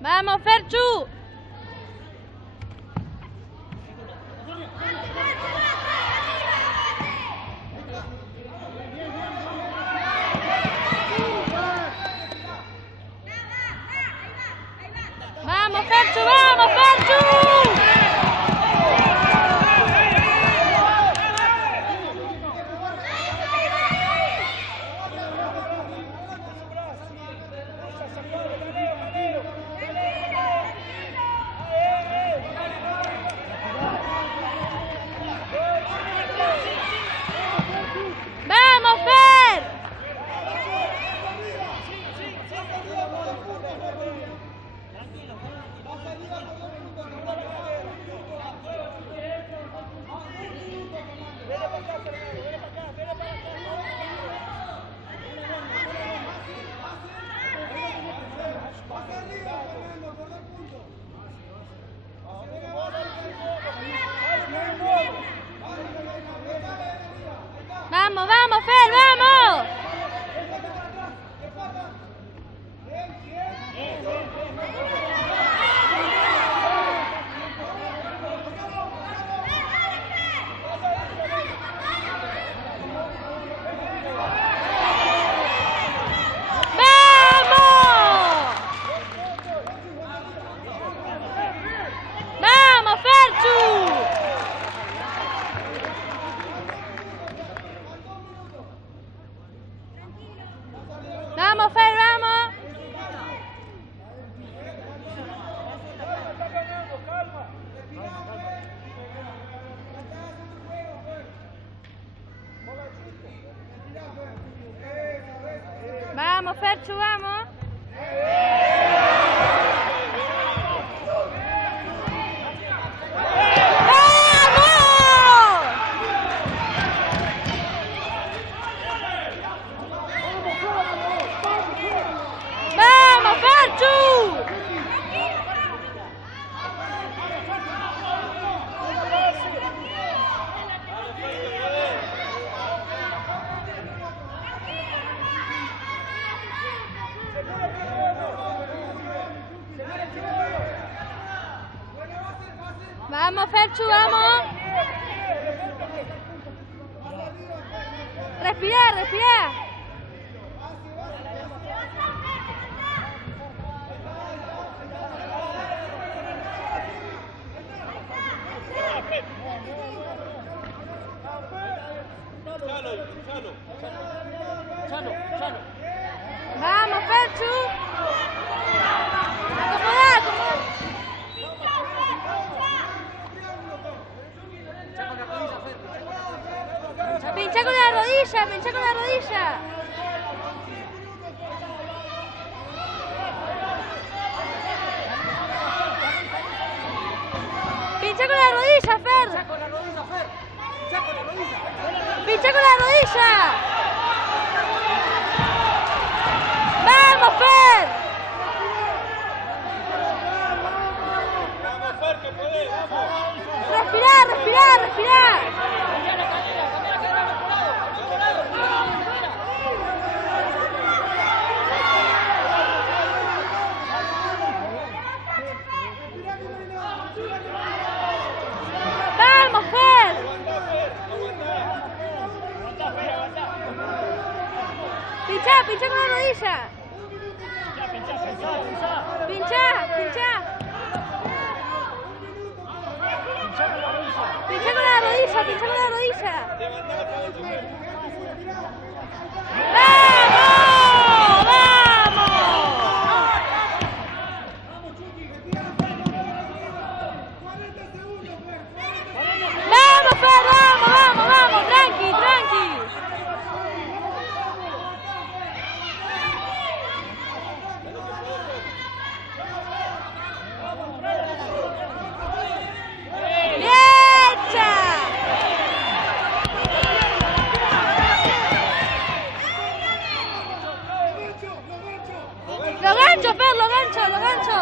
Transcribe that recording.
¡Vamos, Ferchu! ¡Vamos, Ferchu! ¡Vamos, Ferchu! ¡Vamos, Fer! ¡Vamos, vamos, Fer, vamos! ¡Vamos, Fer, vamos! ¡Vamos, Ferchu, vamos! ¡Vamos, Ferchu, vamos! ¡Respirar, respirar! ¡Vamos, Ferchu! ¡Acomodá, acomodá! ¡Pinchá con la rodilla! ¡Pinchá con la rodilla! ¡Pinchá con la rodilla, Fer! ¡Pinchá con la rodilla! ¡Vamos, Fer! ¡Vamos, Fer, que podés! ¡Vamos! ¡Respirar, respirar, respirar! ¡Vamos, Fer! ¡Pinchá, pinchá con la rodilla! ¡Pinchá, pinchá! ¡Pinchá con la rodilla, pinchá con la rodilla! ¡Vamos! ¡Vamos! ¡Vamos, Fer! ¡Vamos, vamos, vamos! ¡Tranqui, tranqui! ¡Lo gancho, Fer! ¡Lo gancho, lo gancho!